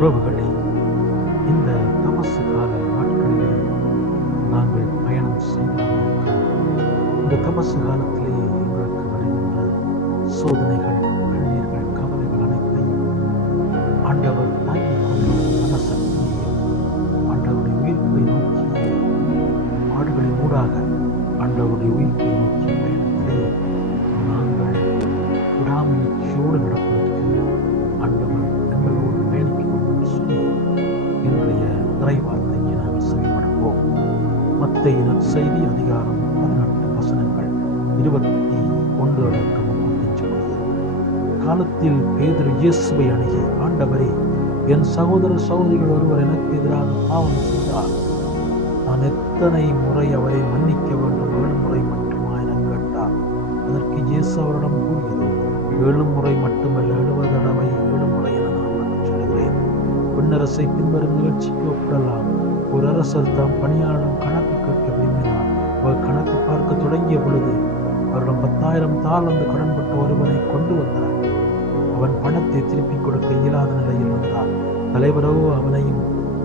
உறவுகளே, இந்த தமசு கால நாட்களிலே நாங்கள் பயணம் செய்து கொண்டிருக்கிறோம். இந்த தமசு காலத்திலே எங்களுக்கு வருகின்ற சோதனைகள், கண்ணீர்கள், கவலைகள் அனைத்தையும் ஆண்டவர் தாங்கிக் கொள்ளும் மனசக்தியையும் ஆண்டவருடைய உயிர்ப்பை நோக்கிய பாடுகளின் ஊடாக ஆண்டவருடைய உயிர்ப்பை நோக்கிய பயணத்திலே நாங்கள் விடாமுயற்சியோடு நடப்பதற்கு ஆண்டவர் எங்களோடு பயணிக்கிறோம் என்று சொல்லி இன்றைய இறை வார்த்தைக்கு நாங்கள் செவிமடுப்போம். மத்தேயு நற்செய்தி அதிகாரம் 18 வசனங்கள் 21 அடக்கம் 35. காலத்தில் பேதுரு இயேசுவை அணுகி, ஆண்டவரே, என் சகோதர சகோதரிகள் ஒருவர் எனக்கு எதிராக பாவம் செய்தார். நான் எத்தனை முறை அவரை மன்னிக்க வேண்டும்? 7 முறை மட்டுமா என கேட்டார். அதற்கு இயேசு அவரிடம் கூறியது, 7 முறை மட்டுமல்ல, 70 தடவை 7 முறை என நான் உனக்கு சொல்கிறேன். பின்னரசை பின்வரும் நிகழ்ச்சிக்கு ஒப்பிடலாம். ஒரு அரசர் தாம் பணியாளரிடம் கணக்கு கேட்க விரும்பினார். அவர் கணக்கு பார்க்க தொடங்கிய பொழுது அவரிடம் 10,000 தாலந்து கடன்பட்ட ஒருவனை கொண்டு வந்தார். அவன் பணத்தை திருப்பிக் கொடுக்க இயலாத நிலையில் வந்தார். தலைவரோ அவனையும்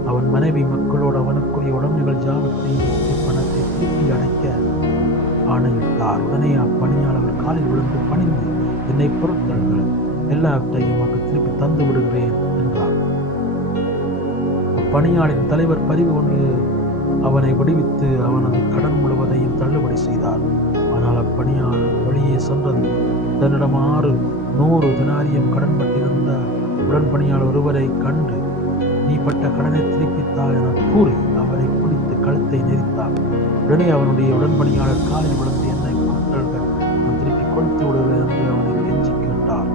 அவன் மனைவி மக்களோடு அவனுக்குரிய உடைமைகள் யாவற்றையும் விற்று பணத்தை திருப்பி அடைக்க ஆணையிட்டார். உடனே அப்பணியாளர் காலில் விழுந்து பணிந்து, என்னை பொருட்கள் எல்லாவற்றையும் அங்கு திருப்பி தந்து விடுகிறேன் என்றார். அப்பணியாளின் தலைவர் பரிவு கொண்டு அவனை விடுவித்து அவனது கடன் முழுவதையும் தள்ளுபடி செய்தார். ஆனால் அப்பணியாளர் வெளியே சென்றது தன்னிடம் 600 தெனாரியம் கடன் பட்டிருந்த உடன்பணியாளர் ஒருவரை கண்டு, நீ பட்ட கடனை திருப்பித்தா என கூறி அவரை பிடித்து கழுத்தை நெரித்தார். உடனே அவனுடைய உடன்பணியாளர் காலில் விழுந்து, என்னை பொருட்கள் நான் திருப்பி கொடுத்து விடுவேன் என்று அவனை கெஞ்சி கேட்டார்.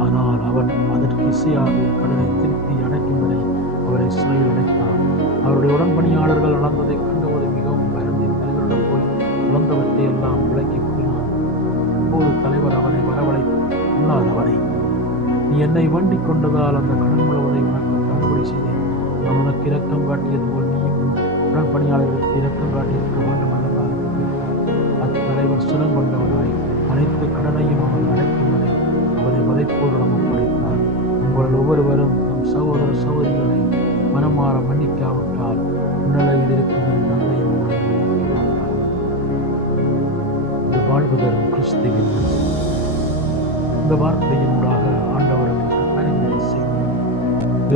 ஆனால் அவன் அதற்கு இசையாது கடனை திருப்பி அடைக்கும் வரை அவரை சிறையில் அடைத்தார். அவருடைய உடன்பணியாளர்கள் நடந்ததை கண்டபோது மிகவும் பயந்து தலைவரிடம் போய் இழந்தவற்றை எல்லாம் விளக்கி கூறினார். அப்போது தலைவர் அவனை வரவழைத்து, இல்லாதவனை, நீ என்னை வண்டிக் கொண்டதால் அந்த கடன் முழுவதையும் உனக்கு தள்ளுபடி செய்தேன். நான் உனக்கு இரக்கம் காட்டியது போல் நீயும் உடன்பணியாளர்களுக்கு இரக்கம் காட்டியிருக்க வேண்டும் அல்லவா? அத்தலைவர் சினம் கொண்டவனாய் அனைத்து கடனையும் அவன் அடைக்கும் வரை அவனை வதைப்போரிடம் ஒப்படைத்தார். உங்கள் ஒவ்வொருவரும் நம் சகோதர சகோதரிகளை மனமாற மன்னிக்காவிட்டால் உன்னலையில் இருக்கும் என் தந்தையும் உங்களை மன்னிக்க மாட்டார். இது வாழ்வு தரும் கிறிஸ்துவின் இந்த வார்த்தையினூடாக ஆண்டவர் பரிந்துரை செய்தார்.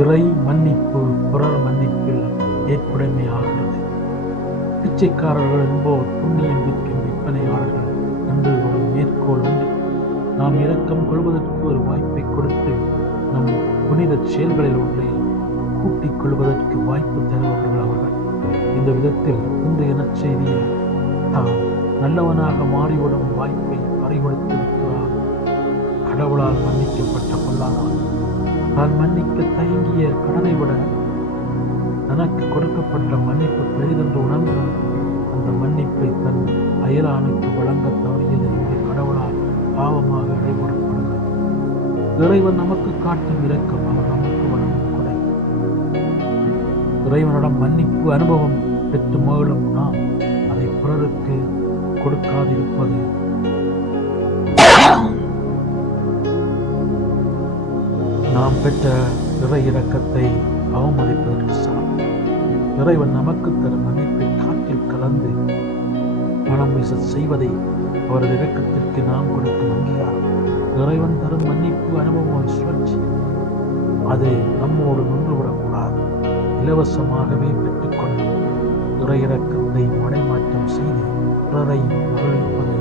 இறை மன்னிப்பு பிறர் மன்னிப்பில் ஏற்புடைமை ஆகிறது. பிச்சைக்காரர்கள் என்போர் புண்ணியம் விற்கும் விற்பனையாளர்கள் என்று ஒரு மேற்கோள் உண்டு. நாம் இரக்கம் கொள்வதற்கு ஒரு வாய்ப்பை கொடுத்து நம் புனித செயல்களில் உள்ளே கூட்டிக் கொள்வதற்கு வாய்ப்பு தருபவர்கள் அவர்கள். இந்த விதத்தில் இன்றைய நற்செய்தியில் தாம் நல்லவனாக மாறிவிடும் வாய்ப்பை பறிகொடுத்திருக்கிறார். கடவுளால் மன்னிக்கப்பட்ட பொல்லாதவன் தான் மன்னிக்க தயங்கிய கடனை விட தனக்கு கொடுக்கப்பட்ட மன்னிப்பு பெரிதென்று உணர்ந்து அந்த மன்னிப்பை தன் அயலானுக்கு வழங்க தவறியது இங்கே கடவுளால் பாவமாக இடைபெறப்படுகிறது. இறைவன் நமக்கு காட்டும் இரக்கம் அவர் நமக்கு வழங்கும் கொடை. இறைவனிடம் மன்னிப்பு அனுபவம் பெற்று மகிழும் நாம் அதை பிறருக்கு கொடுக்காதிருப்பது நாம் பெற்ற இறை இரக்கத்தை அவமதிப்பதற்கு சமம். இறைவன் நமக்கு தரும் மன்னிப்பை காற்றில் கலந்து மனம் வீச செய்வதை அவரது இரக்கத்திற்கு நாம் கொடுக்கும் அங்கீகாரம். இறைவன் தரும் மன்னிப்பு அனுபவம் சுழற்சி. அது நம்மோடு நின்றுவிடக்கூடாது. இலவசமாகவே பெற்றுக்கொண்டு இறை இரக்கத்தை மடைமாற்றம் செய்து பிறரை மகிழ்விப்பது